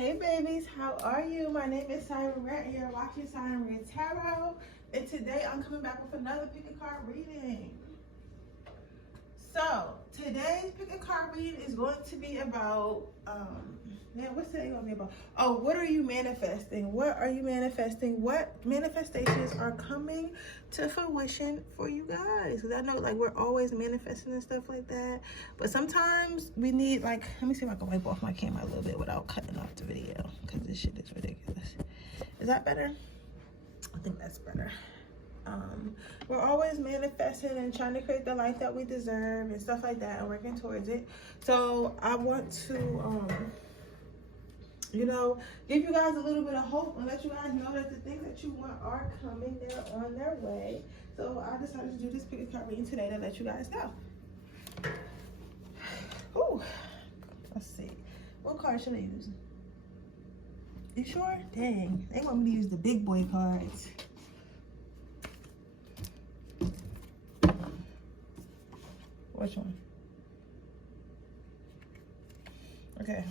Hey babies, how are you? My name is Siren Red and you're watching Siren Red Tarot. And today I'm coming back with another pick a card reading. So today's pick a card reading is going to be about what's today going to be about? Oh, what are you manifesting? What are you manifesting? What manifestations are coming to fruition for you guys? Because I know like we're always manifesting and stuff like that, but sometimes we need like, let me see if I can wipe off my camera a little bit without cutting off the video, because this shit is ridiculous. Is that better? I think that's better. We're always manifesting and trying to create the life that we deserve and stuff like that and working towards it. So I want to give you guys a little bit of hope and let you guys know that the things that you want are coming. They're on their way. So I decided to do this pick a card reading today to let you guys know. Ooh, let's see, what card should I use? You sure? Dang, they want me to use the big boy cards. Which one? Okay.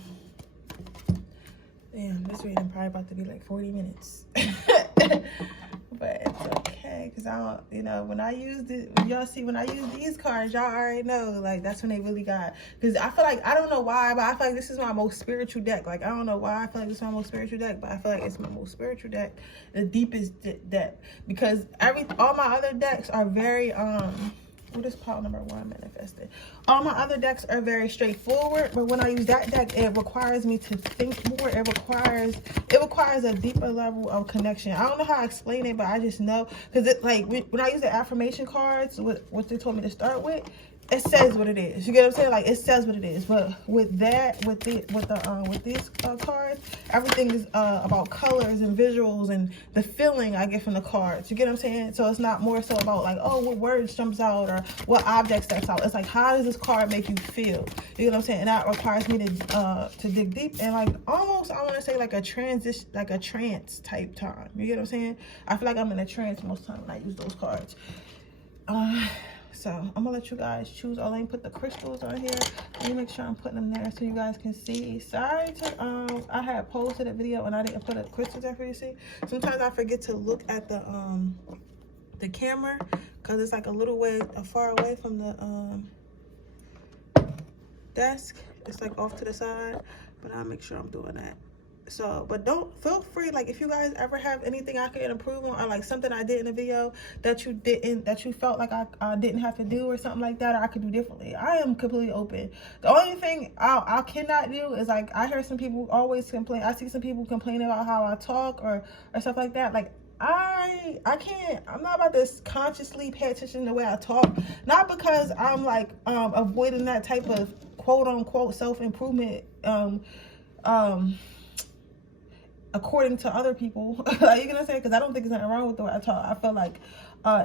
Damn, this reading probably about to be like 40 minutes. But it's okay, because I don't, when I use it, y'all see, when I use these cards, y'all already know, like, that's when they really got, because I feel like, I don't know why, but I feel like this is my most spiritual deck. Like, I don't know why I feel like this is my most spiritual deck, but I feel like it's my most spiritual deck, the deepest deck, because all my other decks are very, what is pile number 1 manifested? All my other decks are very straightforward, but when I use that deck, it requires me to think more. It requires a deeper level of connection. I don't know how to explain it, but I just know, because it, like, when I use the affirmation cards, what they told me to start with, it says what it is. You get what I'm saying? Like, it says what it is. But with these cards, everything is about colors and visuals and the feeling I get from the cards. You get what I'm saying? So it's not more so about like, oh, what words jumps out or what object steps out. It's like, how does this card make you feel? You get what I'm saying? And that requires me to dig deep and like almost, I want to say like a transition, like a trance type time. You get what I'm saying? I feel like I'm in a trance most time when I use those cards. So I'm gonna let you guys choose. I'll let me put the crystals on here. Let me make sure I'm putting them there so you guys can see. Sorry to I had posted a video and I didn't put the crystals there for you to see. Sometimes I forget to look at the camera because it's like a little way far away from the desk. It's like off to the side, but I'll make sure I'm doing that. So, but don't feel free, like if you guys ever have anything I can improve on, or like something I did in the video that you felt like I didn't have to do or something like that, or I could do differently, I am completely open. The only thing I cannot do is like, I hear some people always complain, I see some people complain about how I talk or stuff like that. Like I can't, I'm not about to consciously pay attention to the way I talk, not because I'm like avoiding that type of quote unquote self-improvement according to other people. Like, you gonna say, because I don't think there's nothing wrong with the way I talk. I feel like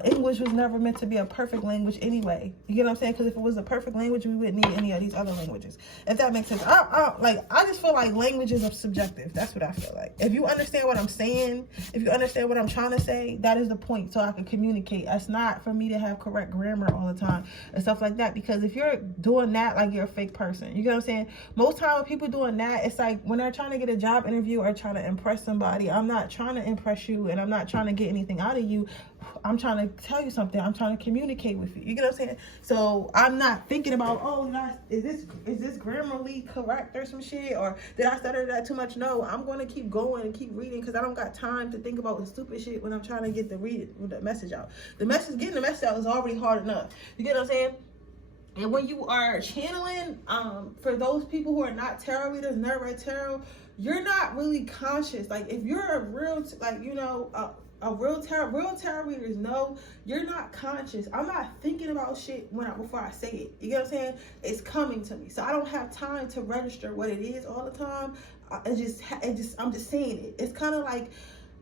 English was never meant to be a perfect language anyway. You get what I'm saying? Because if it was a perfect language, we wouldn't need any of these other languages, if that makes sense. I just feel like languages are subjective. That's what I feel like. If you understand what I'm saying, if you understand what I'm trying to say, that is the point, so I can communicate. That's not for me to have correct grammar all the time and stuff like that, because if you're doing that, like, you're a fake person. You get what I'm saying? Most time when people doing that, it's like when they're trying to get a job interview or trying to impress somebody. I'm not trying to impress you and I'm not trying to get anything out of you. I'm trying to tell you something. I'm trying to communicate with you. You get what I'm saying? So I'm not thinking about, oh, is this grammarly correct or some shit, or did I stutter that too much? No, I'm going to keep going and keep reading, because I don't got time to think about the stupid shit when I'm trying to get the message out. Getting the message out is already hard enough. You get what I'm saying? And when you are channeling, for those people who are not tarot readers, never read tarot, you're not really conscious. Like, if you're a real, like, real tarot readers know you're not conscious. I'm not thinking about shit before I say it. You get what I'm saying? It's coming to me, so I don't have time to register what it is all the time. I'm just saying it. It's kind of like,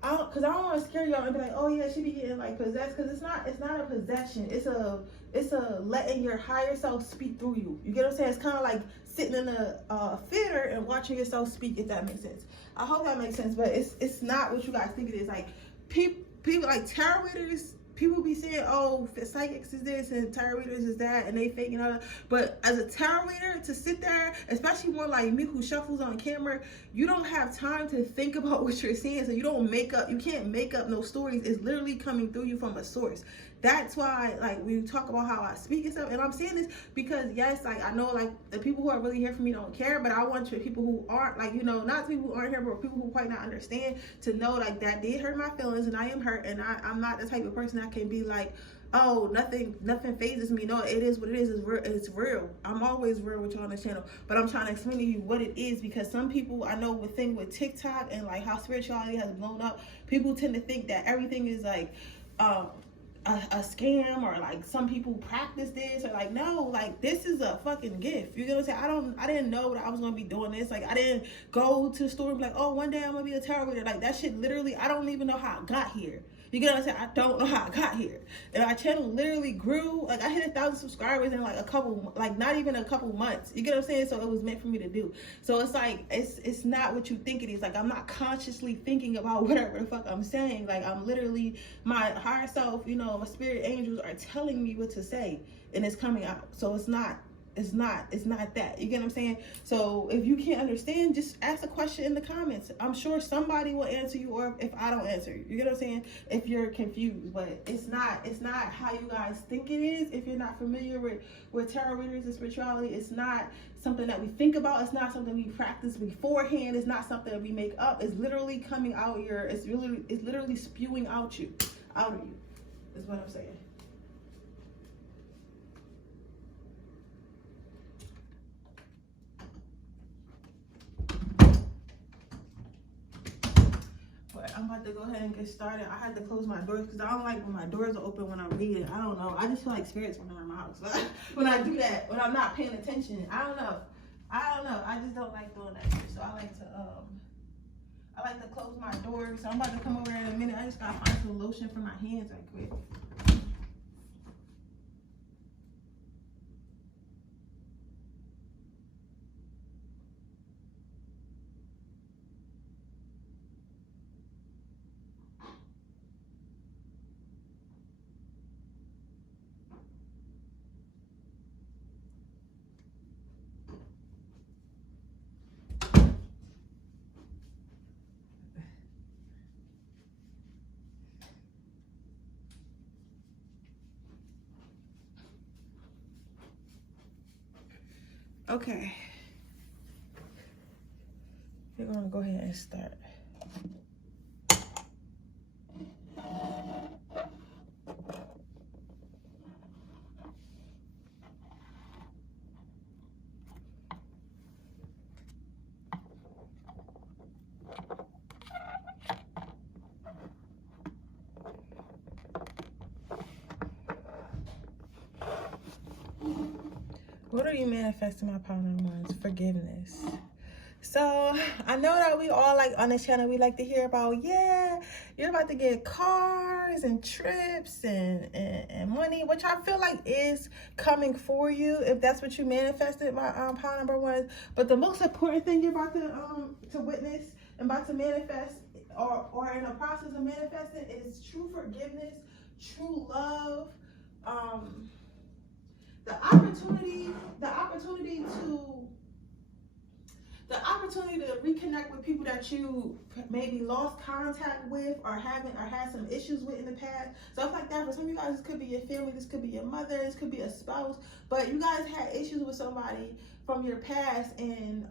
because I don't want to scare y'all and be like, oh yeah, she be getting like possessed, because it's not a possession. It's a letting your higher self speak through you. You get what I'm saying? It's kind of like sitting in a theater and watching yourself speak, if that makes sense. I hope that makes sense, but it's not what you guys think it is. Like, people like tarot readers, people be saying, oh, psychics is this and tarot readers is that, and they fake and all that. But as a tarot reader, to sit there, especially one like me who shuffles on camera, you don't have time to think about what you're seeing. So you can't make up no stories. It's literally coming through you from a source. That's why, like, when you talk about how I speak and stuff, and I'm saying this because, yes, like, I know, like, the people who are really here for me don't care, but I want you people who aren't, like, you know, not people who aren't here, but people who quite not understand, to know, like, that did hurt my feelings, and I am hurt, and I'm not the type of person that can be like, oh, nothing phases me. No, it is what it is. It's real. I'm always real with y'all on this channel, but I'm trying to explain to you what it is, because some people, I know with TikTok and, like, how spirituality has blown up, people tend to think that everything is, like, a scam, or like some people practice this, or like, no, like, this is a fucking gift. You know what I'm saying? I didn't know that I was gonna be doing this. Like, I didn't go to the store and be like, oh, one day I'm gonna be a tarot reader. Like, that shit literally, I don't even know how I got here. You get what I'm saying? I don't know how I got here. And my channel literally grew. Like, I hit 1,000 subscribers in like not even a couple months. You get what I'm saying? So it was meant for me to do. So it's like, it's not what you think it is. Like, I'm not consciously thinking about whatever the fuck I'm saying. Like, I'm literally, my higher self, you know, my spirit angels are telling me what to say, and it's coming out. So it's not that. You get what I'm saying? So if you can't understand, just ask a question in the comments. I'm sure somebody will answer you, or if I don't answer you. You get what I'm saying? If you're confused, but it's not how you guys think it is. If you're not familiar with tarot readers and spirituality, it's not something that we think about. It's not something we practice beforehand. It's not something that we make up. It's literally coming out it's literally spewing out of you, is what I'm saying. I'm about to go ahead and get started. I had to close my doors because I don't like when my doors are open when I'm reading. I don't know. I just feel like spirits running around my house. When I do that, when I'm not paying attention, I don't know. I just don't like doing that shit. So I like to close my doors. So I'm about to come over in a minute. I just gotta find some lotion for my hands right quick. Okay, we're gonna go ahead and start. What are you manifesting, my power number ones? Forgiveness. So I know that we all, like, on this channel, we like to hear about, yeah, you're about to get cars and trips and money, which I feel like is coming for you if that's what you manifested, my power number ones. But the most important thing you're about to witness and about to manifest, or in the process of manifesting, is true forgiveness, true love, the opportunity to reconnect with people that you maybe lost contact with, or had some issues with in the past. Stuff like that. For some of you guys, this could be your family, this could be your mother, this could be a spouse, but you guys had issues with somebody from your past, and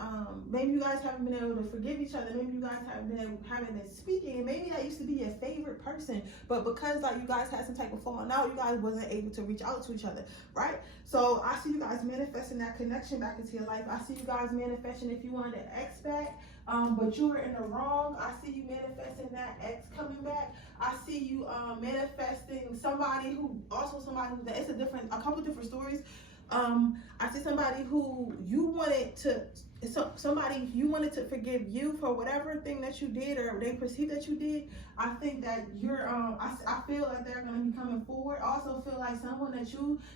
maybe you guys haven't been able to forgive each other. Maybe you guys haven't been speaking, and maybe that used to be your favorite person, but because, like, you guys had some type of falling out, you guys wasn't able to reach out to each other, right? So I see you guys manifesting that connection back into your life. I see you guys manifesting if you wanted an ex back, but you were in the wrong. I see you manifesting that ex coming back. I see you manifesting somebody who it's a couple different stories. I see somebody who you wanted to somebody, you wanted to forgive you for whatever thing that you did or they perceive that you did, I think that you're I feel like they're gonna be coming forward. I also feel like someone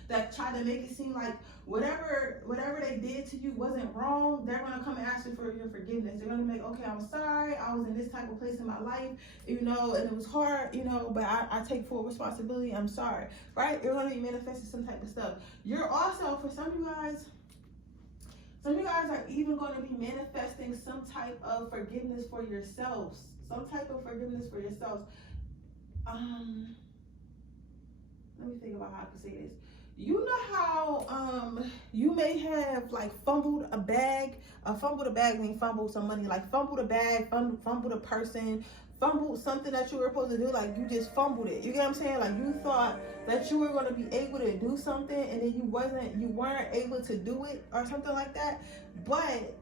that tried to make it seem like whatever they did to you wasn't wrong, they're gonna come and ask you for your forgiveness. They're gonna be like, okay, I'm sorry, I was in this type of place in my life, and it was hard, but I take full responsibility, I'm sorry, right? You're gonna be manifesting some type of stuff. You're also, for some of you guys are even going to be manifesting some type of forgiveness for yourselves. Some type of forgiveness for yourselves. Let me think about how I can say this. You know how you may have like fumbled a bag. Fumbled a bag means fumbled some money. Like fumbled a bag, fumbled a person, fumbled something that you were supposed to do. Like you just fumbled it. You get what I'm saying? Like you thought that you were going to be able to do something and then you weren't able to do it or something like that. But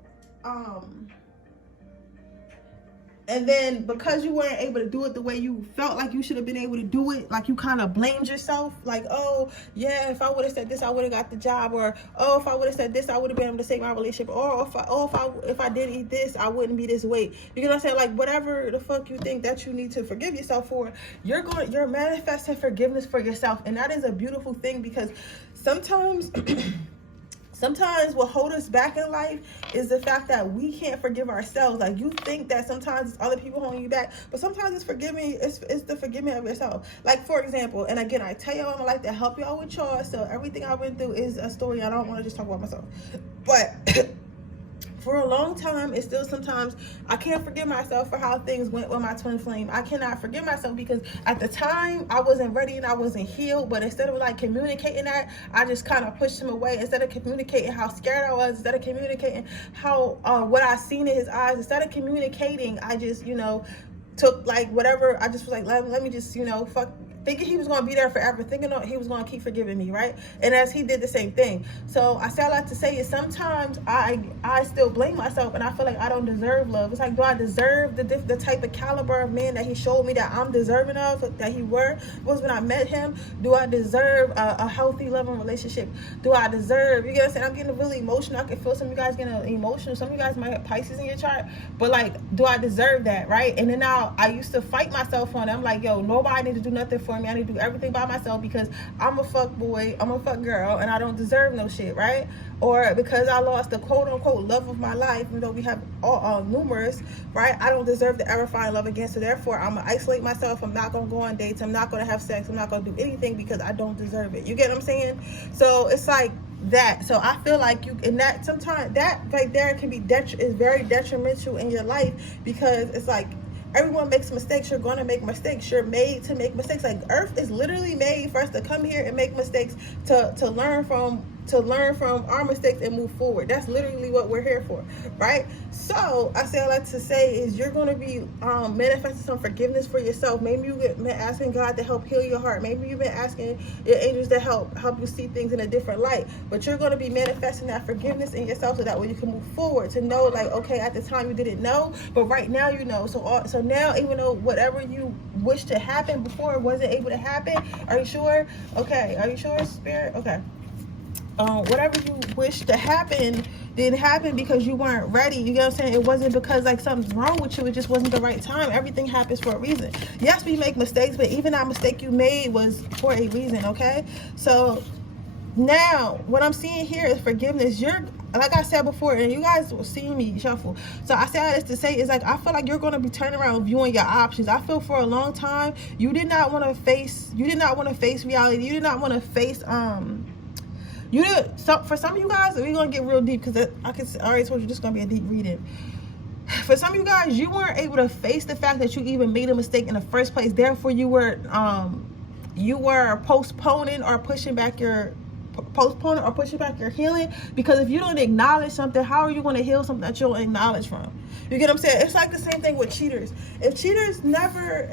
and then because you weren't able to do it the way you felt like you should have been able to do it, like you kind of blamed yourself, like, oh yeah, if I would have said this, I would have got the job, or oh, if I would have said this, I would have been able to save my relationship, or if I did eat this, I wouldn't be this weight. You know what I'm saying? Like whatever the fuck you think that you need to forgive yourself for, you're manifesting forgiveness for yourself, and that is a beautiful thing, because sometimes what holds us back in life is the fact that we can't forgive ourselves. Like you think that sometimes it's other people holding you back, but sometimes it's the forgiving of yourself. Like for example, and again, I tell y'all in my life to help y'all with y'all, so everything I went through is a story. I don't want to just talk about myself, but for a long time, it's still sometimes I can't forgive myself for how things went with my twin flame. I cannot forgive myself because at the time I wasn't ready and I wasn't healed. But instead of like communicating that, I just kind of pushed him away. Instead of communicating how scared I was, instead of communicating how what I seen in his eyes, instead of communicating, I just took like whatever. I just was like, let me just fuck. Thinking he was going to be there forever, thinking he was going to keep forgiving me, right? And as he did the same thing. So I say I like to say is sometimes I still blame myself and I feel like I don't deserve love. It's like, do I deserve the type of caliber of man that he showed me that I'm deserving of, that he was when I met him? Do I deserve a healthy, loving relationship? Do I deserve, you get what I'm saying? I'm getting really emotional. I can feel some of you guys getting emotional. Some of you guys might have Pisces in your chart, but like, do I deserve that, right? And then now I used to fight myself on it. I'm like, yo, nobody need to do nothing for me. I need to do everything by myself because I'm a fuck boy, I'm a fuck girl, and I don't deserve no shit, right? Or because I lost the quote unquote love of my life, even though we have numerous, right? I don't deserve to ever find love again. So therefore, I'm gonna isolate myself. I'm not gonna go on dates. I'm not gonna have sex. I'm not gonna do anything because I don't deserve it. You get what I'm saying? So it's like that. So I feel like sometimes that right there can be is very detrimental in your life, because it's like, everyone makes mistakes. You're going to make mistakes. You're made to make mistakes. Like Earth is literally made for us to come here and make mistakes, to learn from our mistakes and move forward. That's literally what we're here for, right? So I like to say is you're going to be manifesting some forgiveness for yourself. Maybe you've been asking God to help heal your heart. Maybe you've been asking your angels to help you see things in a different light. But you're going to be manifesting that forgiveness in yourself so that way you can move forward, to know like, okay, at the time you didn't know, but right now you know. So now, even though whatever you wished to happen before it wasn't able to happen, are you sure? Okay, are you sure, Spirit? Okay. Whatever you wish to happen didn't happen because you weren't ready. You get what I'm saying? It wasn't because like something's wrong with you. It just wasn't the right time. Everything happens for a reason. Yes, we make mistakes, but even that mistake you made was for a reason, okay? So now what I'm seeing here is forgiveness. Like I said before, and you guys will see me shuffle. So I say all this to say is like, I feel like you're going to be turning around viewing your options. I feel for a long time you did not want to face reality. You did not want to face So for some of you guys, we're gonna get real deep because I already told you this is gonna be a deep reading. For some of you guys, you weren't able to face the fact that you even made a mistake in the first place. Therefore, you were postponing or pushing back your healing, because if you don't acknowledge something, how are you going to heal something that you don't acknowledge from? You get what I'm saying? It's like the same thing with cheaters. If cheaters never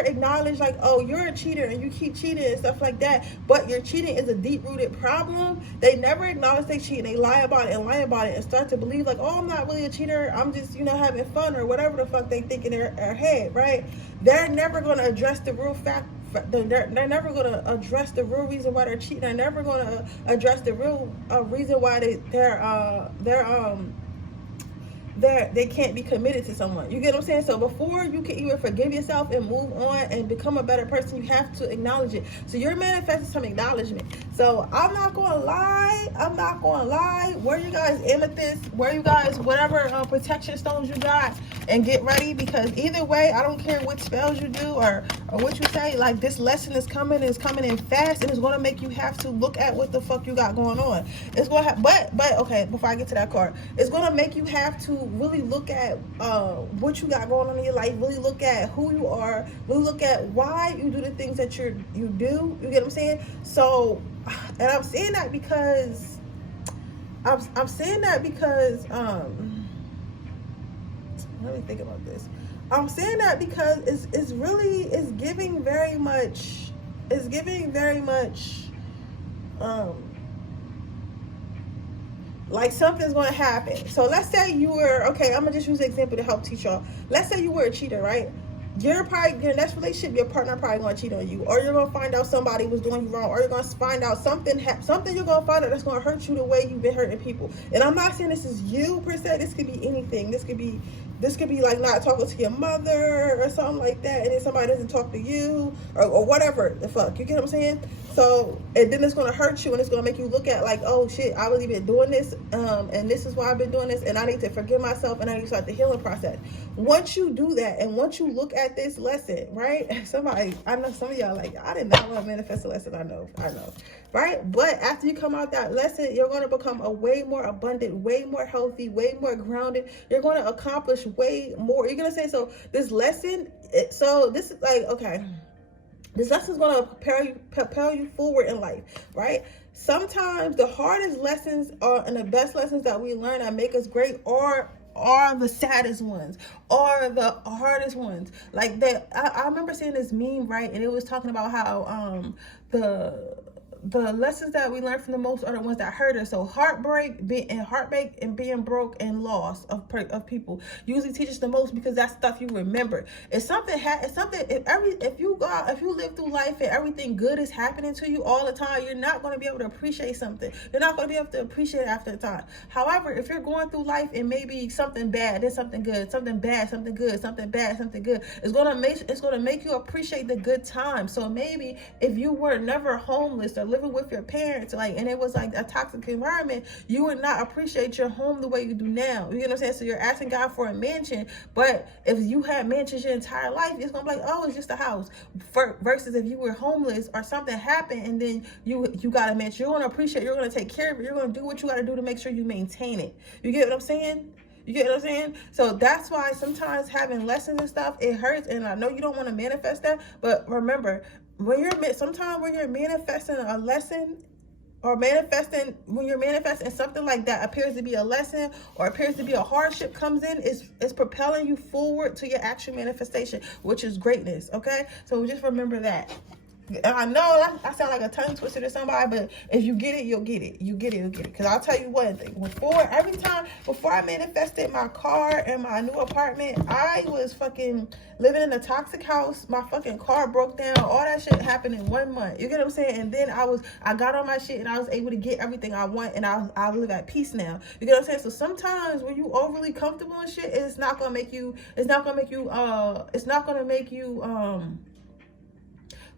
acknowledge like, oh, you're a cheater and you keep cheating and stuff like that, but your cheating is a deep-rooted problem, they never acknowledge they cheat and they lie about it and start to believe like, oh, I'm not really a cheater, I'm just having fun, or whatever the fuck they think in their head, right? They're never going to address the real fact they're never going to address the real reason why they're cheating. They're never going to address the real reason why they can't be committed to someone. You get what I'm saying? So before you can even forgive yourself and move on and become a better person, you have to acknowledge it. So you're manifesting some acknowledgement. So I'm not gonna lie, wear you guys amethyst, wear you guys whatever protection stones you got, and get ready, because either way, I don't care what spells you do or what you say, like, this lesson is coming in fast, and it's gonna make you have to look at what the fuck you got going on. It's gonna have, but okay, before I get to that card, it's gonna make you have to really look at what you got going on in your life, really look at who you are, really look at why you do the things that you do. You get what I'm saying? So, and I'm saying that because let me think about this. I'm saying that because it's giving very much like something's going to happen. So let's say you were, okay, I'm going to just use an example to help teach y'all. Let's say you were a cheater, right? Your next relationship, your partner probably going to cheat on you, or you're going to find out somebody was doing you wrong, or you're going to find out something you're going to find out that's going to hurt you the way you've been hurting people. And I'm not saying this is you per se. This could be anything. This could be like not talking to your mother or something like that, and then somebody doesn't talk to you, or whatever the fuck. You get what I'm saying? So, and then it's going to hurt you, and it's going to make you look at like, oh shit, I really been doing this, and this is why I've been doing this, and I need to forgive myself, and I need to start the healing process. Once you do that, and once you look at this lesson, right? I know some of y'all like, I did not want to manifest a lesson. I know, right? But after you come out that lesson, you're going to become a way more abundant, way more healthy, way more grounded. You're going to accomplish way more. You're going to say, so this lesson, so this is like, okay, this lesson is going to propel you forward in life, right? Sometimes the hardest lessons and the best lessons that we learn that make us great are the saddest ones, or the hardest ones. Like that, I remember seeing this meme, right? And it was talking about how the lessons that we learn from the most are the ones that hurt us. So heartbreak and being broke and loss of people usually teaches the most, because that's stuff you remember. If you live through life and everything good is happening to you all the time, you're not going to be able to appreciate something. You're not going to be able to appreciate it after a time. However, if you're going through life and maybe something bad, then something good, something bad, something good, something bad, something good, it's going to make you appreciate the good times. So maybe if you were never homeless or living with your parents, like, and it was like a toxic environment, you would not appreciate your home the way you do now. You know what I'm saying? So you're asking God for a mansion, but if you had mansions your entire life, it's gonna be like, oh, it's just a house. Versus if you were homeless or something happened and then you got a mansion, you're gonna appreciate, you're gonna take care of it, you're gonna do what you gotta do to make sure you maintain it. You get what I'm saying? You get what I'm saying? So that's why sometimes having lessons and stuff, it hurts. And I know you don't want to manifest that, but remember, when you're manifesting a lesson, or when you're manifesting something like that appears to be a lesson or appears to be a hardship comes in, it's propelling you forward to your actual manifestation, which is greatness. Okay, so just remember that. I know I sound like a tongue twister to somebody, but if you get it, you'll get it. You get it, you'll get it. Because I'll tell you one thing. Before I manifested my car and my new apartment, I was fucking living in a toxic house. My fucking car broke down. All that shit happened in 1 month. You get what I'm saying? And then I got on my shit and I was able to get everything I want, and I live at peace now. You get what I'm saying? So sometimes when you overly comfortable and shit, it's not gonna make you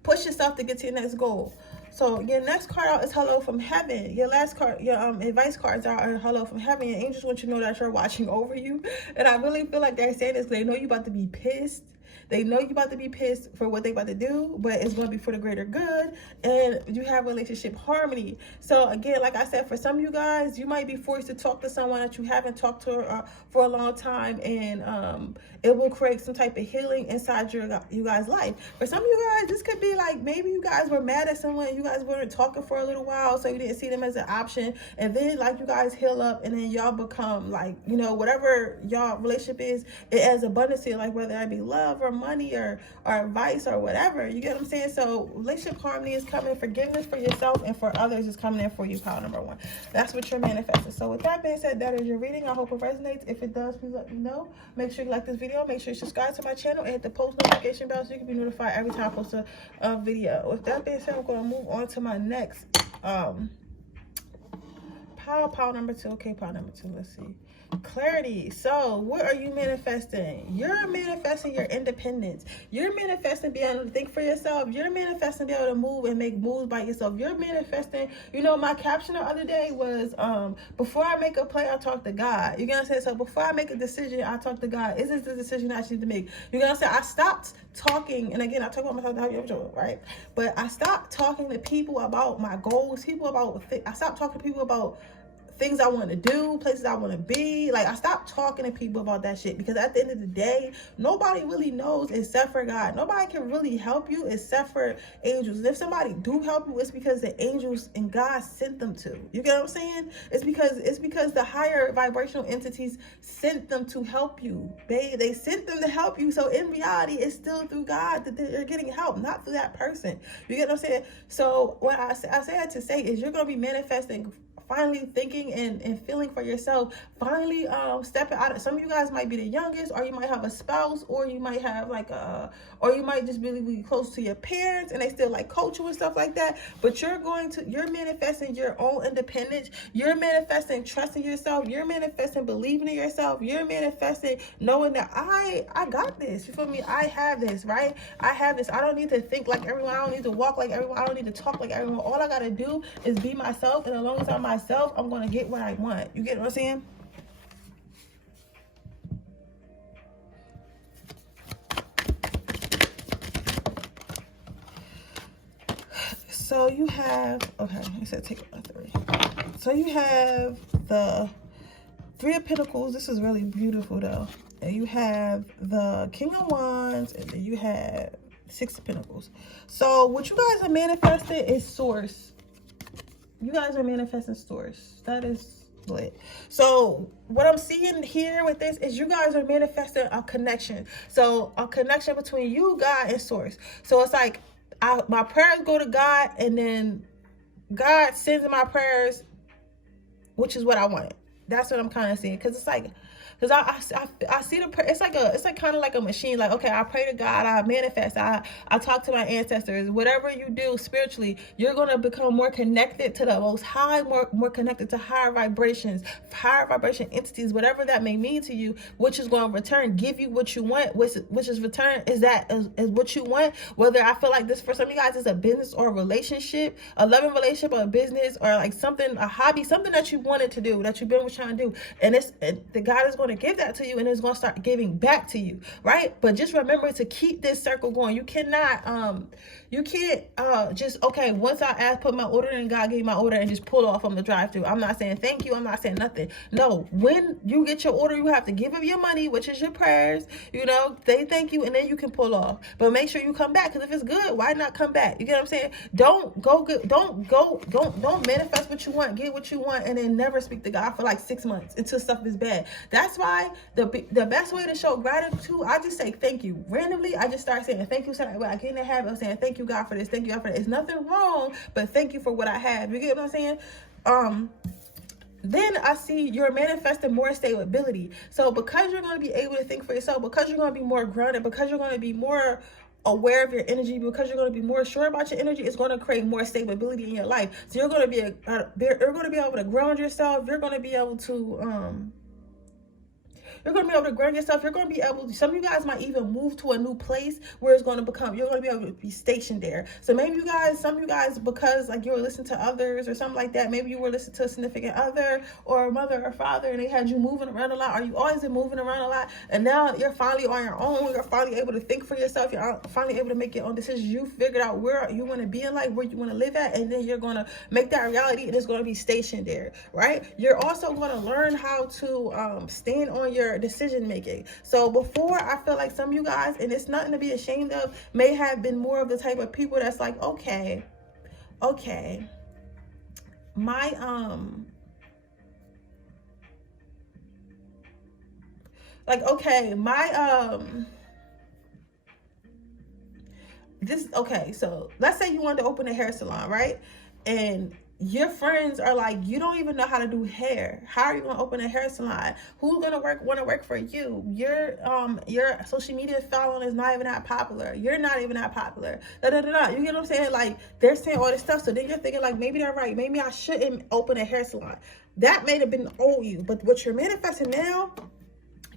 push yourself to get to your next goal. So your next card out is Hello from Heaven. Your last card, your advice cards are Hello from Heaven. Your angels want you to know that you're watching over you. And I really feel like they're saying this because they know you're about to be pissed. They know you're about to be pissed for what they're about to do, but it's going to be for the greater good, and you have relationship harmony. So again, like I said, for some of you guys, you might be forced to talk to someone that you haven't talked to for a long time, and it will create some type of healing inside you guys' life. For some of you guys, this could be like, maybe you guys were mad at someone, you guys weren't talking for a little while, so you didn't see them as an option, and then like you guys heal up, and then y'all become like, whatever y'all relationship is, it adds abundance to your life, whether that be love or money or advice or whatever. You get what I'm saying? So relationship harmony is coming. Forgiveness for yourself and for others is coming in for you. Pile number 1. That's what you're manifesting. So with that being said, that is your reading. I hope it resonates. If it does, please let me know. Make sure you like this video. Make sure you subscribe to my channel and hit the post notification bell so you can be notified every time I post a video. With that being said, I'm going to move on to my next pile number 2. Okay, pile number 2. Let's see. Clarity. So what are you manifesting? You're manifesting your independence. You're manifesting being able to think for yourself. You're manifesting being able to move and make moves by yourself. You're manifesting, you know, my caption the other day was before I make a play, I talk to God. You get what I'm saying? So before I make a decision, I talk to God. Is this the decision I need to make? You get what I'm saying? I stopped talking, and again, I talk about myself, how you're doing, right? But I stopped talking to people about my goals, I stopped talking to people about things I want to do, places I want to be. Like, I stopped talking to people about that shit, because at the end of the day, nobody really knows except for God. Nobody can really help you except for angels. And if somebody do help you, it's because the angels and God sent them to. You get what I'm saying? It's because the higher vibrational entities sent them to help you. They sent them to help you. So in reality, it's still through God that they're getting help, not through that person. You get what I'm saying? So what I said to say is, you're going to be manifesting, finally thinking and feeling for yourself, finally stepping out of, some of you guys might be the youngest, or you might have a spouse, or you might have like or you might just really be close to your parents and they still like coach you and stuff like that. But you're manifesting your own independence. You're manifesting trusting yourself. You're manifesting believing in yourself. You're manifesting knowing that I got this. You feel me? I have this, right? I have this. I don't need to think like everyone. I don't need to walk like everyone. I don't need to talk like everyone. All I gotta do is be myself, and as long as I'm myself, I'm gonna get what I want. You get what I'm saying? So you have, okay, I said take a 3. So you have the 3 of Pentacles. This is really beautiful though. And you have the King of Wands, and then you have 6 of Pentacles. So what you guys are manifesting is source. You guys are manifesting source. That is lit. So what I'm seeing here with this is you guys are manifesting a connection. So a connection between you, God, and source. So it's like my prayers go to God, and then God sends in my prayers, which is what I wanted. That's what I'm kind of seeing, because it's like, because I see it's like kind of like a machine. Like, okay, I pray to God, I manifest, I talk to my ancestors. Whatever you do spiritually, you're going to become more connected to the most high, more connected to higher vibrations, higher vibration entities, whatever that may mean to you, which is going to return, give you what you want, which is return is what you want. Whether I feel like this for some of you guys is a business or a relationship, a loving relationship or a business, or like something, a hobby, something that you wanted to do, that you've been trying to do, and the God is going to give that to you, and it's going to start giving back to you, right? But just remember to keep this circle going. You cannot you can't just, okay, once I put my order in, God gave my order, and just pull off from the drive-thru. I'm not saying thank you, I'm not saying nothing. No, when you get your order, you have to give them your money, which is your prayers, you know, they thank you, and then you can pull off. But make sure you come back, because if it's good, why not come back? You get what I'm saying? Don't manifest what you want, get what you want, and then never speak to God for like 6 months until stuff is bad. That's why the best way to show gratitude, I just say thank you. Randomly, I just start saying thank you. So I get in the habit of saying thank you, God, for this. Thank you, God, for this. It's nothing wrong, but thank you for what I have. You get what I'm saying? Then I see you're manifesting more stability. So because you're going to be able to think for yourself, because you're going to be more grounded, because you're going to be more aware of your energy, because you're going to be more sure about your energy, it's going to create more stability in your life. So you're going to be able to ground yourself. You're going to be able to ground yourself. You're going to be able to, some of you guys might even move to a new place where it's going to become, you're going to be able to be stationed there. So maybe some of you guys, because like you were listening to others or something like that, maybe you were listening to a significant other or a mother or father, and they had you moving around a lot, or you always been moving around a lot, and now you're finally on your own. You're finally able to think for yourself. You're finally able to make your own decisions. You figured out where you want to be in life, where you want to live at, and then you're going to make that reality, and it's going to be stationed there, right? You're also going to learn how to stand on your decision making. So before, I feel like some of you guys, and it's nothing to be ashamed of, may have been more of the type of people that's like, okay, my like, okay, my okay, so let's say you wanted to open a hair salon, right? And your friends are like, you don't even know how to do hair. How are you gonna open a hair salon? Who's gonna want to work for you? Your social media following is not even that popular. You're not even that popular. Da, da, da, da. You get what I'm saying? Like, they're saying all this stuff, so then you're thinking like, maybe they're right. Maybe I shouldn't open a hair salon. That may have been old you, but what you're manifesting now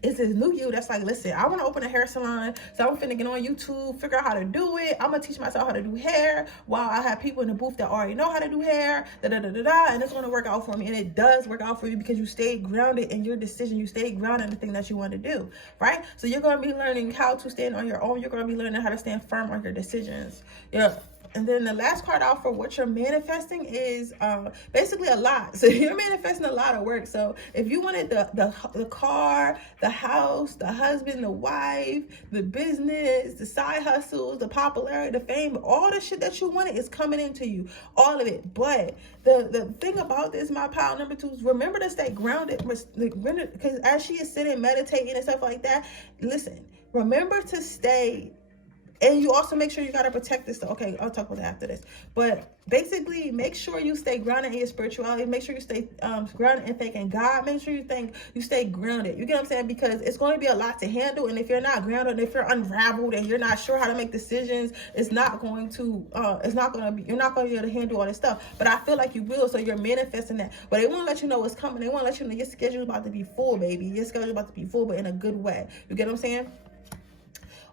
is this new you that's like, listen, I want to open a hair salon, so I'm finna get on YouTube, figure out how to do it. I'm gonna teach myself how to do hair while I have people in the booth that already know how to do hair, and it's gonna work out for me. And it does work out for you because you stay grounded in your decision. You stay grounded in the thing that you want to do, right? So you're gonna be learning how to stand on your own. You're gonna be learning how to stand firm on your decisions. Yeah. And then the last card out for what you're manifesting is basically a lot. So you're manifesting a lot of work. So if you wanted the car, the house, the husband, the wife, the business, the side hustles, the popularity, the fame, all the shit that you wanted is coming into you. All of it. But the thing about this, my pile number 2, is remember to stay grounded. Because as she is sitting, meditating and stuff like that, listen, remember to stay. And you also make sure you got to protect this. Okay, I'll talk about that after this. But basically, make sure you stay grounded in your spirituality. Make sure you stay grounded in thanking God. Make sure you stay grounded. You get what I'm saying? Because it's going to be a lot to handle. And if you're not grounded, and if you're unraveled and you're not sure how to make decisions, you're not going to be able to handle all this stuff. But I feel like you will, so you're manifesting that. But they won't let you know what's coming. They won't let you know your schedule is about to be full, baby. Your schedule is about to be full, but in a good way. You get what I'm saying?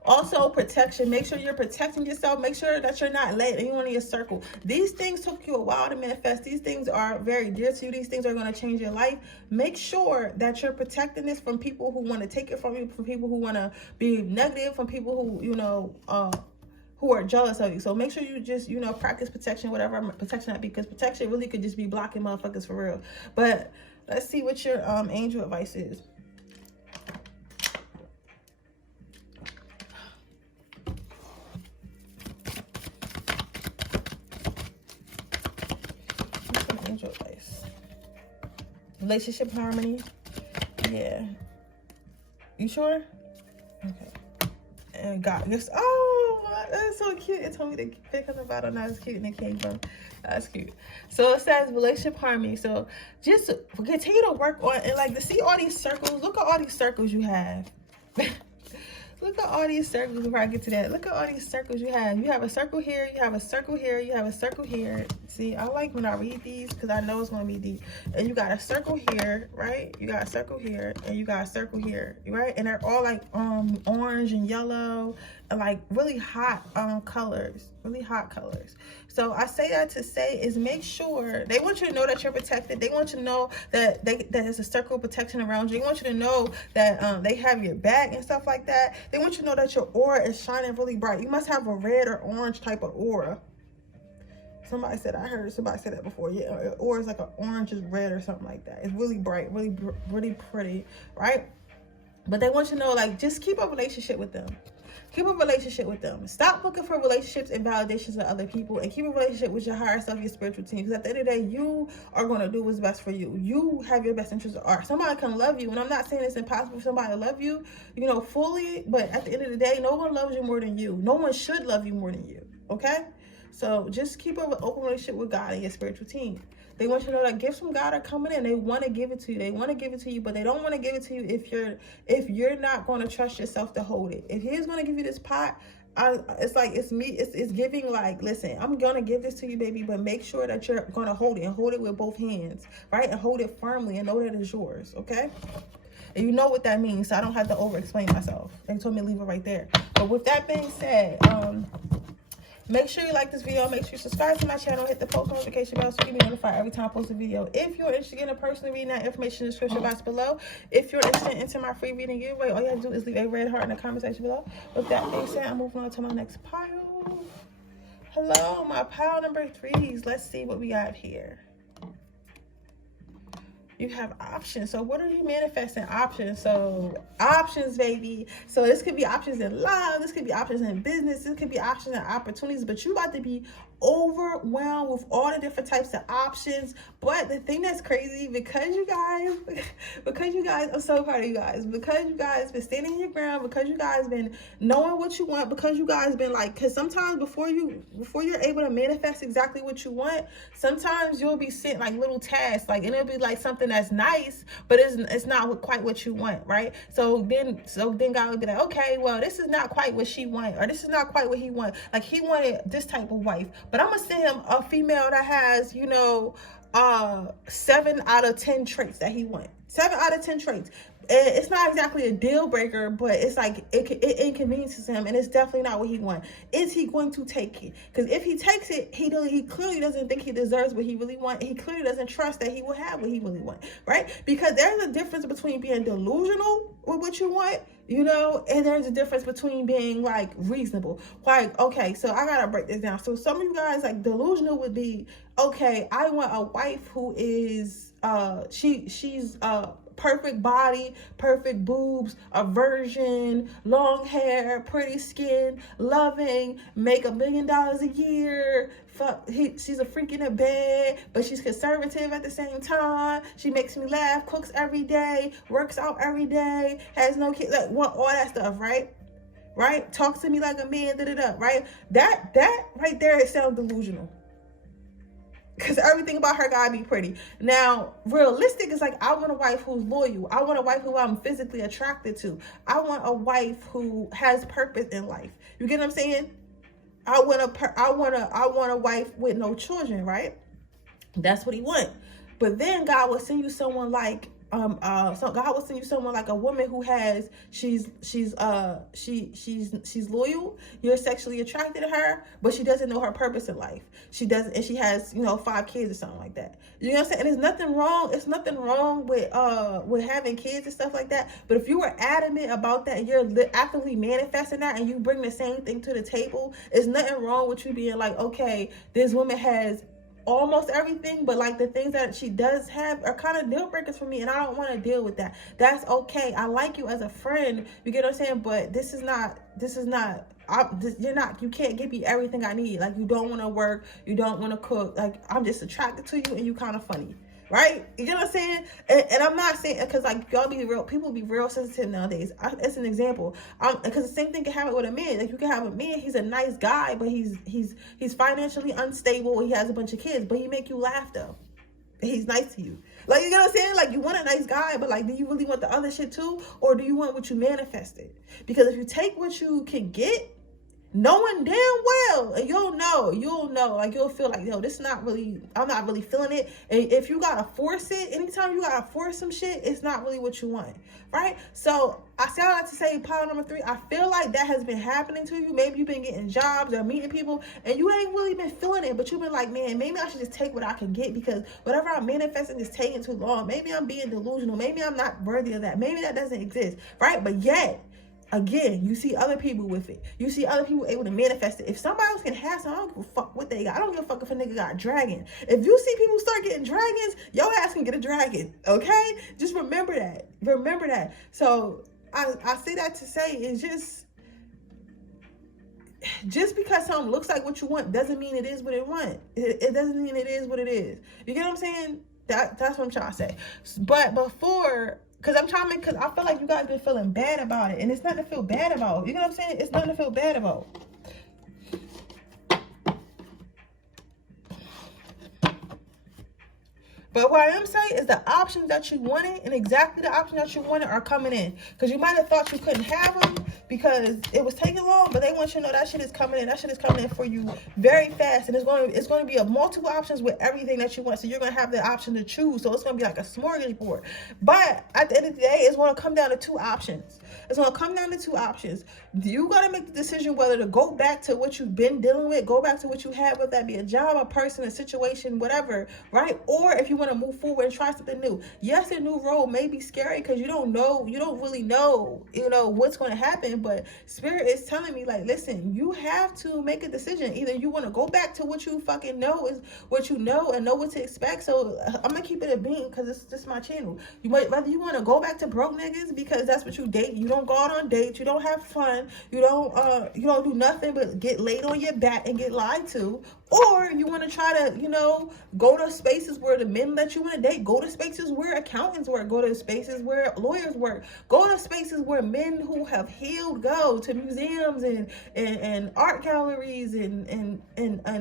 Also, protection. Make sure you're protecting yourself. Make sure that you're not letting anyone in your circle. These things took you a while to manifest. These things are very dear to you. These things are going to change your life. Make sure that you're protecting this from people who want to take it from you, from people who want to be negative, from people who, who are jealous of you. So make sure you just, practice protection, whatever protection that be, because protection really could just be blocking motherfuckers for real. But let's see what your angel advice is. Relationship harmony. Yeah. You sure? Okay. And God, yes. Oh, that's so cute. It told me to pick on the bottom. That's cute. And it came from. That's cute. So it says relationship harmony. So just continue to work on and like to see all these circles. Look at all these circles you have. Look at all these circles before I get to that. Look at all these circles you have. You have a circle here. You have a circle here. You have a circle here. See, I like when I read these because I know it's going to be deep. And you got a circle here, right? You got a circle here. And you got a circle here, right? And they're all like orange and yellow and like really hot colors. Really hot colors. So I say that to say is make sure they want you to know that you're protected. They want you to know that there's a circle of protection around you. They want you to know that they have your back and stuff like that. They want you to know that your aura is shining really bright. You must have a red or orange type of aura. Somebody said, I heard somebody say that before. Yeah, aura is like an orange is red or something like that. It's really bright, really pretty, right? But they want you to know, like, just keep a relationship with them. Keep a relationship with them. Stop looking for relationships and validations with other people, and keep a relationship with your higher self, your spiritual team. Because at the end of the day, you are going to do what's best for you. You have your best interests at heart. Somebody can love you, and I'm not saying it's impossible for somebody to love you, fully. But at the end of the day, no one loves you more than you. No one should love you more than you. Okay? So just keep an open relationship with God and your spiritual team. They want you to know that gifts from God are coming in. They want to give it to you. They want to give it to you, but they don't want to give it to you if you're not going to trust yourself to hold it. If He's going to give you this pot, it's giving like, listen, I'm going to give this to you, baby, but make sure that you're going to hold it and hold it with both hands, right? And hold it firmly and know that it's yours, okay? And you know what that means, so I don't have to over-explain myself. They told me to leave it right there. But with that being said, make sure you like this video. Make sure you subscribe to my channel. Hit the post notification bell so you can be notified every time I post a video. If you're interested in a personal reading, that information in the description box below. If you're interested in entering my free reading giveaway, all you have to do is leave a red heart in the comment section below. With that being said, I'm moving on to my next pile. Hello, my pile number 3s. Let's see what we got here. You have options. So what are you manifesting? Options. So options, baby. So this could be options in love. This could be options in business. This could be options and opportunities. But you about to be overwhelmed with all the different types of options. But the thing that's crazy, because you guys, I'm so proud of you guys. Because you guys been standing your ground. Because you guys been knowing what you want. Because you guys been like, because sometimes before you're able to manifest exactly what you want, sometimes you'll be sent like little tasks, like, and it'll be like something that's nice, but it's not quite what you want, right? So then God will be like, okay, well, this is not quite what she wanted, or this is not quite what he wanted. Like, he wanted this type of wife, but I'm gonna send him a female that has, 7 out of 10 traits that he wants. 7 out of 10 traits. It's not exactly a deal breaker, but it's like it inconveniences him, and it's definitely not what he wants. Is he going to take it? Because if he takes it, he clearly doesn't think he deserves what he really wants. He clearly doesn't trust that he will have what he really wants, right? Because there's a difference between being delusional with what you want, and there's a difference between being like reasonable. Like, okay, so I gotta break this down. So some of you guys, like, delusional would be, okay, I want a wife who is she's perfect body, perfect boobs, a virgin, long hair, pretty skin, loving, make $1 million a year. She's a freak in the bed, but she's conservative at the same time. She makes me laugh, cooks every day, works out every day, has no kids, like, want all that stuff, right? Right? Talks to me like a man, right? That right there, it sounds delusional. Because everything about her gotta be pretty. Now, realistic is like, I want a wife who's loyal. I want a wife who I'm physically attracted to. I want a wife who has purpose in life. You get what I'm saying? I want a wife with no children, right? That's what he wants. But then God will send you someone like so God will send you someone like a woman who has she's loyal. You're sexually attracted to her, but she doesn't know her purpose in life. She doesn't, and she has 5 kids or something like that. You know what I'm saying? And there's nothing wrong. It's nothing wrong with having kids and stuff like that. But if you were adamant about that and you're actively manifesting that, and you bring the same thing to the table, there's nothing wrong with you being like, okay, this woman has almost everything, but like the things that she does have are kind of deal breakers for me, and I don't want to deal with that. That's okay. I like you as a friend, you get what I'm saying? But you can't give me everything I need. Like, you don't want to work, you don't want to cook, like, I'm just attracted to you and you kind of funny, right? You know what I'm saying? And I'm not saying, because like, y'all be real, people be real sensitive nowadays. It's an example. Because the same thing can happen with a man. Like, you can have a man, he's a nice guy, but he's financially unstable. He has a bunch of kids, but he make you laugh though. He's nice to you. Like, you know what I'm saying? Like, you want a nice guy, but like, do you really want the other shit too? Or do you want what you manifested? Because if you take what you can get, knowing damn well, and you'll know, like, you'll feel like, yo, this is not really, I'm not really feeling it. And if you gotta force it, anytime you gotta force some shit, it's not really what you want, right? So I say all that to say, pile number 3, I feel like that has been happening to you. Maybe you've been getting jobs or meeting people, and you ain't really been feeling it, but you've been like, man, maybe I should just take what I can get, because whatever I'm manifesting is taking too long. Maybe I'm being delusional. Maybe I'm not worthy of that. Maybe that doesn't exist, right? But yet, again, you see other people with it. You see other people able to manifest it. If somebody else can have something, I don't give a fuck what they got. I don't give a fuck if a nigga got a dragon. If you see people start getting dragons, your ass can get a dragon, okay? Just remember that. Remember that. So I say that to say is just because something looks like what you want doesn't mean it is what it wants. It doesn't mean it is what it is. You get what I'm saying? That's what I'm trying to say. But before, because I feel like you guys been feeling bad about it, and it's nothing to feel bad about. You know what I'm saying? It's nothing to feel bad about. But what I am saying is the options that you wanted, and exactly the options that you wanted, are coming in. Because you might have thought you couldn't have them because it was taking long, but they want you to know that shit is coming in. That shit is coming in for you very fast, and it's going to be a multiple options with everything that you want. So you're going to have the option to choose. So it's going to be like a smorgasbord. But at the end of the day, it's going to come down to 2 options. It's going to come down to 2 options. You got to make the decision whether to go back to what you've been dealing with, go back to what you had, whether that be a job, a person, a situation, whatever, right? Or if you want want to move forward and try something new. Yes, a new role may be scary because you don't really know, what's going to happen. But Spirit is telling me, like, listen, you have to make a decision. Either you want to go back to what you fucking know is what you know and know what to expect. So I'm gonna keep it a bean because it's just my channel. Whether you want to go back to broke niggas because that's what you date. You don't go out on dates. You don't have fun. You don't do nothing but get laid on your back and get lied to. Or you want to try to, go to spaces where the men that you want to date, go to spaces where accountants work, go to spaces where lawyers work, go to spaces where men who have healed go, to museums and art galleries and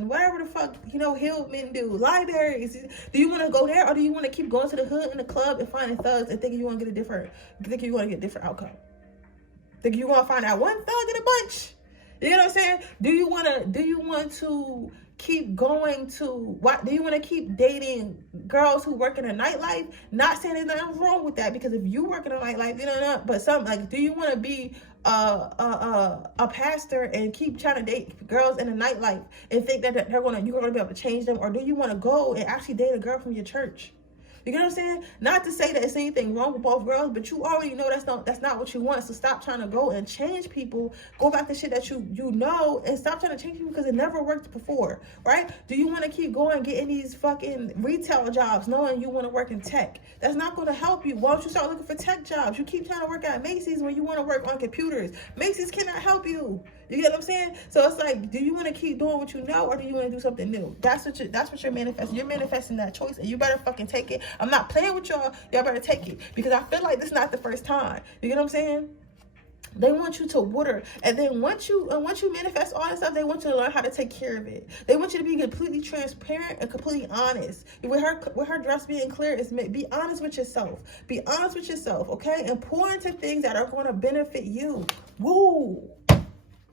whatever the fuck, healed men do, libraries. Do you want to go there, or do you want to keep going to the hood and the club and finding thugs and thinking you want to get a different outcome? Think you want to find that one thug in a bunch? You know what I'm saying? Do you want to keep going to, do you want to keep dating girls who work in a nightlife? Not saying there's nothing wrong with that, because if you work in a nightlife, but do you want to be a pastor and keep trying to date girls in a nightlife and think that you're gonna be able to change them? Or do you want to go and actually date a girl from your church? You get what I'm saying? Not to say that it's anything wrong with both girls, but you already know that's not what you want. So stop trying to go and change people. Go back to shit that you know, and stop trying to change people because it never worked before, right? Do you want to keep going getting these fucking retail jobs knowing you want to work in tech? That's not going to help you. Why don't you start looking for tech jobs? You keep trying to work at Macy's when you want to work on computers. Macy's cannot help you. You get what I'm saying? So it's like, do you want to keep doing what you know, or do you want to do something new? That's what you're manifesting. You're manifesting that choice, and you better fucking take it. I'm not playing with y'all. Y'all better take it, because I feel like this is not the first time. You get what I'm saying? They want you to water, and then once you manifest all that stuff, they want you to learn how to take care of it. They want you to be completely transparent and completely honest. With her dress being clear, is be honest with yourself. Be honest with yourself, okay? And pour into things that are going to benefit you. Woo!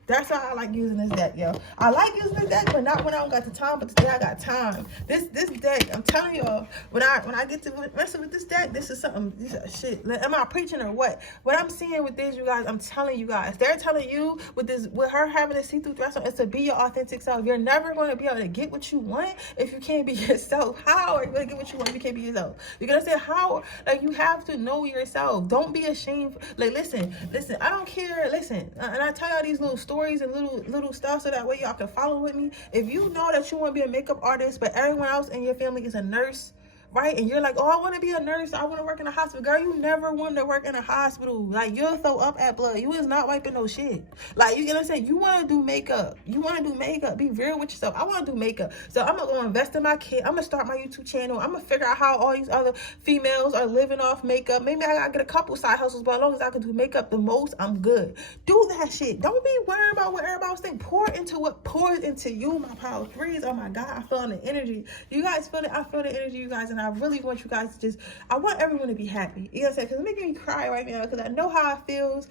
That's how I like using this deck, yo. I like using this deck, but not when I don't got the time. But today I got time. This deck, I'm telling y'all, when I get to messing with this deck, this is something. This is shit. Am I preaching or what? What I'm seeing with this, you guys, I'm telling you guys, they're telling you with her having a see-through dress on, it's to be your authentic self. You're never going to be able to get what you want if you can't be yourself. How are you going to get what you want if you can't be yourself? You're gonna say how? Like, you have to know yourself. Don't be ashamed. Like, listen. I don't care. Listen, and I tell y'all these little stories and little stuff so that way y'all can follow with me. If you know that you want to be a makeup artist, but everyone else in your family is a nurse, right? And you're like, oh, I want to be a nurse. I want to work in a hospital. Girl, you never wanted to work in a hospital. Like, you'll throw up at blood. You is not wiping no shit. Like, you get what I'm saying? You want to do makeup. Be real with yourself. I want to do makeup. So I'm going to go invest in my kid. I'm going to start my YouTube channel. I'm going to figure out how all these other females are living off makeup. Maybe I got to get a couple side hustles, but as long as I can do makeup the most, I'm good. Do that shit. Don't be worried about what everybody else think. Pour into what pours into you, my power threes. Oh my God, I feel the energy. You guys feel it? I feel the energy, you guys, and I really want you guys to I want everyone to be happy. You know what I'm saying? Because it's making me cry right now, because I know how it feels.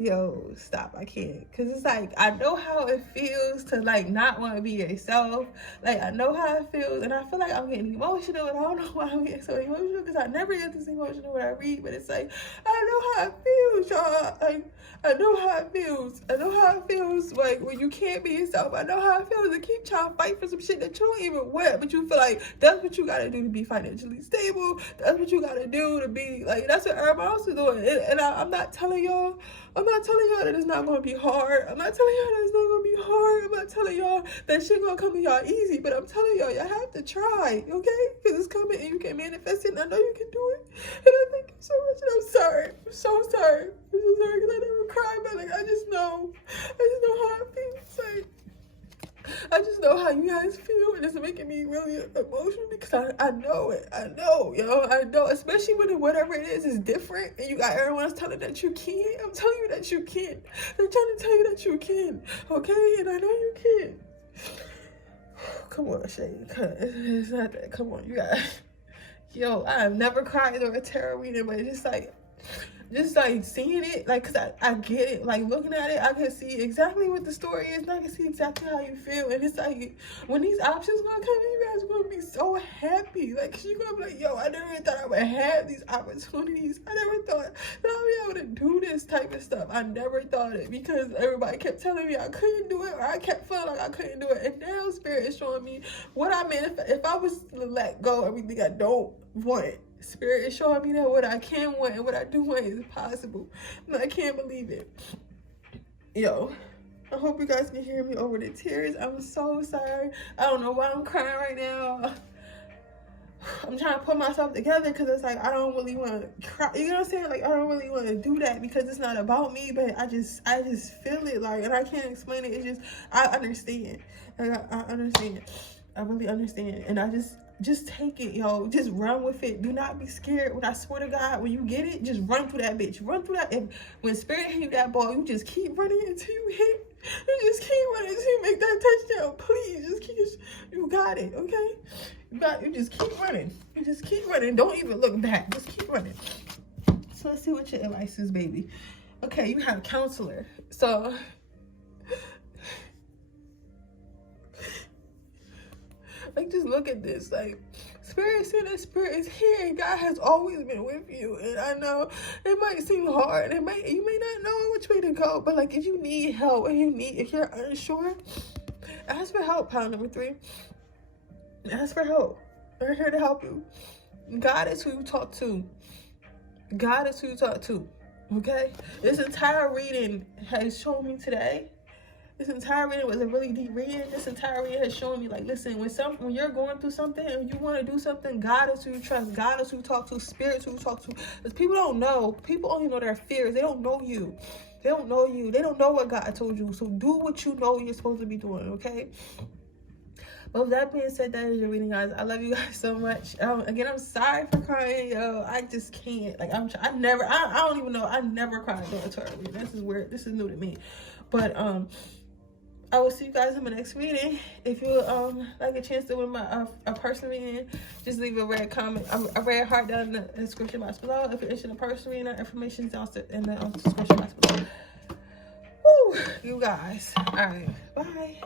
Yo, stop. I can't. Because it's like, I know how it feels to, like, not want to be yourself. Like, I know how it feels, and I feel like I'm getting emotional, and I don't know why I'm getting so emotional, because I never get this emotional when I read, but it's like, I know how it feels, y'all. I know how it feels. I know how it feels, like, when you can't be yourself. I know how it feels to keep trying to fight for some shit that you don't even want, but you feel like that's what you got to do to be financially stable. That's what you got to do to be, like, that's what everybody else is doing. And I'm not telling y'all that it's not going to be hard. I'm not telling y'all that it's not going to be hard. I'm not telling y'all that shit going to come to y'all easy, but I'm telling y'all have to try, okay? Because it's coming and you can manifest it, and I know you can do it. And I thank you so much, and I'm sorry. I'm so sorry. I'm so sorry because I never cried, but, like, I just know how it feels. Like, I just know how you guys feel, and it's making me really emotional because I know it. I know, I know, especially when whatever it is different, and you got everyone else telling that you can't. I'm telling you that you can. They're trying to tell you that you can, okay? And I know you can. Come on, Shane. It's not that. Come on, you guys. Yo, I have never cried during a tarot reading, but it's just like, just like seeing it, like, cause I get it, like looking at it, I can see exactly what the story is, and I can see exactly how you feel. And it's like, when these options gonna come, you guys are gonna be so happy. Like, cause you're gonna be like, yo, I never thought I would have these opportunities. I never thought that I would be able to do this type of stuff. I never thought it, because everybody kept telling me I couldn't do it, or I kept feeling like I couldn't do it. And now Spirit is showing me what I meant. If I was to let go everything I don't want, Spirit is showing me that what I can want and what I do want is possible. And I can't believe it. Yo, I hope you guys can hear me over the tears. I'm so sorry. I don't know why I'm crying right now. I'm trying to put myself together, because it's like, I don't really want to cry. You know what I'm saying? Like, I don't really want to do that, because it's not about me, but I just feel it, like, and I can't explain it. It's just, I understand. Like, I understand. I really understand. And I just take it, yo. Just run with it. Do not be scared. When I swear to God, when you get it, just run through that bitch. Run through that. And when Spirit hit you that ball, you just keep running until you hit. You just keep running until you make that touchdown. Please, just keep. You got it, okay? You just keep running. You just keep running. Don't even look back. Just keep running. So let's see what your advice is, baby. Okay, you have a counselor. So like, just look at this. Like, Spirit said that Spirit is here, and God has always been with you. And I know it might seem hard. You may not know which way to go, but like, if you need help, and if you're unsure, ask for help. Pound number 3. Ask for help. We're here to help you. God is who you talk to. God is who you talk to. Okay? This entire reading has shown me today. This entire reading was a really deep reading. This entire reading has shown me, like, listen, when you're going through something and you want to do something, God is who you trust. God is who you talk to. Spirit is who you talk to. Because people don't know. People only know their fears. They don't know you. They don't know you. They don't know what God told you. So do what you know you're supposed to be doing, okay? But with that being said, that is your reading, guys. I love you guys so much. Again, I'm sorry for crying, yo. I just can't. Like, I don't even know. I never cried during a tarot reading. This is weird. This is new to me. But I will see you guys in my next reading. If you like a chance to win my a person reading, just leave a red comment, a red heart down in the description box below. If you're interested in a person reading, information is down in the description box below. Woo, you guys. All right, bye.